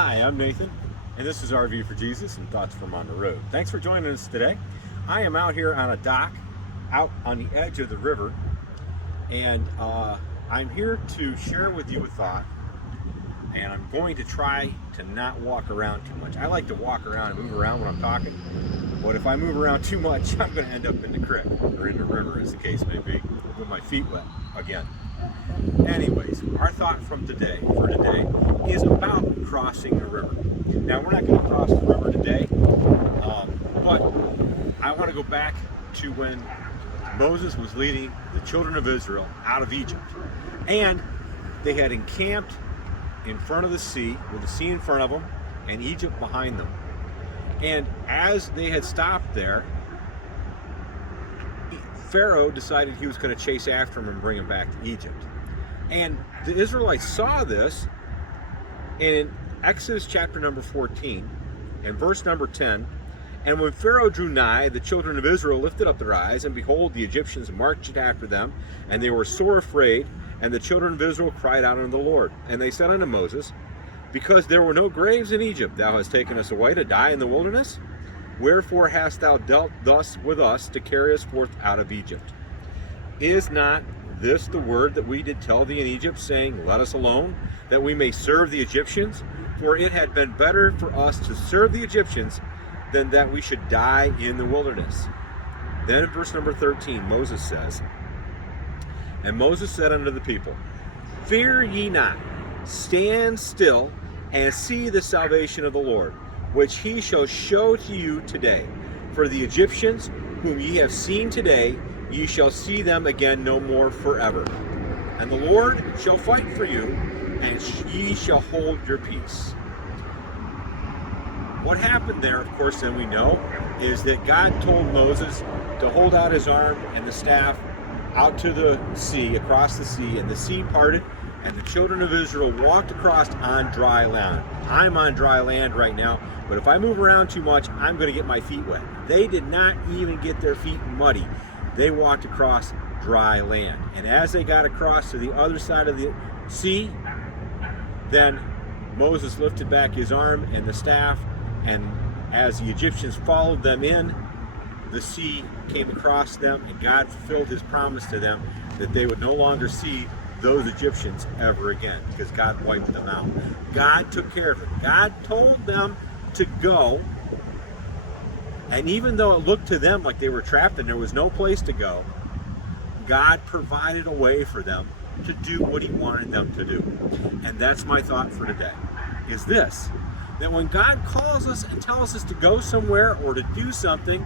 Hi, I'm Nathan, and this is RV for Jesus and Thoughts from on the Road. Thanks for joining us today. I am out here on a dock out on the edge of the river, and I'm here to share with you a thought, and I'm going to try to not walk around too much. I like to walk around and move around when I'm talking, but if I move around too much, I'm going to end up in the creek or in the river, as the case may be, with my feet wet again. Anyways, our thought for today is about crossing the river. Now, we're not going to cross the river today, but I want to go back to when Moses was leading the children of Israel out of Egypt. And they had encamped in front of the sea, with the sea in front of them and Egypt behind them. And as they had stopped there, Pharaoh decided he was going to chase after them and bring them back to Egypt. And the Israelites saw this in Exodus chapter number 14 and verse number 10. And when Pharaoh drew nigh, the children of Israel lifted up their eyes, and behold, the Egyptians marched after them, and they were sore afraid. And the children of Israel cried out unto the Lord. And they said unto Moses, because there were no graves in Egypt, thou hast taken us away to die in the wilderness? Wherefore hast thou dealt thus with us to carry us forth out of Egypt? Is not this the word that we did tell thee in Egypt, saying, let us alone, that we may serve the Egyptians? For it had been better for us to serve the Egyptians than that we should die in the wilderness. Then in verse number 13, Moses says, and Moses said unto the people, fear ye not, stand still, and see the salvation of the Lord, which he shall show to you today. For the Egyptians whom ye have seen today, ye shall see them again no more forever. And the Lord shall fight for you, and ye shall hold your peace. What happened there, of course, then we know, is that God told Moses to hold out his arm and the staff out to the sea, across the sea, and the sea parted, and the children of Israel walked across on dry land. I'm on dry land right now, but if I move around too much, I'm going to get my feet wet. They did not even get their feet muddy. They walked across dry land. And as they got across to the other side of the sea, then Moses lifted back his arm and the staff, and as the Egyptians followed them in, the sea came across them, and God fulfilled his promise to them that they would no longer see those Egyptians ever again, because God wiped them out. God took care of them. God told them to go, and even though it looked to them like they were trapped and there was no place to go, God provided a way for them to do what he wanted them to do. And that's my thought for today, is this, that when God calls us and tells us to go somewhere or to do something,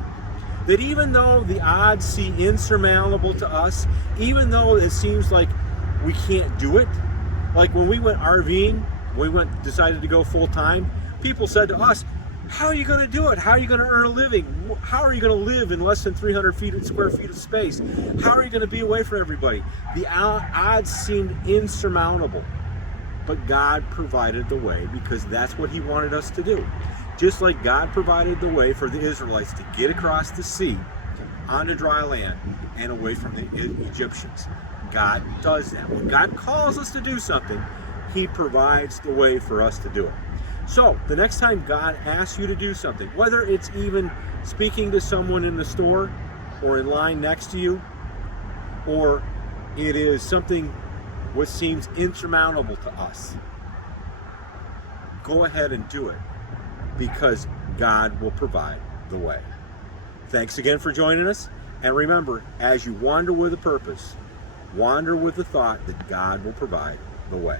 that even though the odds seem insurmountable to us, even though it seems like we can't do it, like when we went RVing, decided to go full time, people said to us, how are you going to do it? How are you going to earn a living? How are you going to live in less than 300 square feet of space? How are you going to be away from everybody? The odds seemed insurmountable, but God provided the way, because that's what he wanted us to do. Just like God provided the way for the Israelites to get across the sea onto dry land and away from the Egyptians. God does that. When God calls us to do something, he provides the way for us to do it. So the next time God asks you to do something, whether it's even speaking to someone in the store or in line next to you, or it is something what seems insurmountable to us, go ahead and do it, because God will provide the way. Thanks again for joining us, and remember, as you wander with a purpose, wander with the thought that God will provide the way.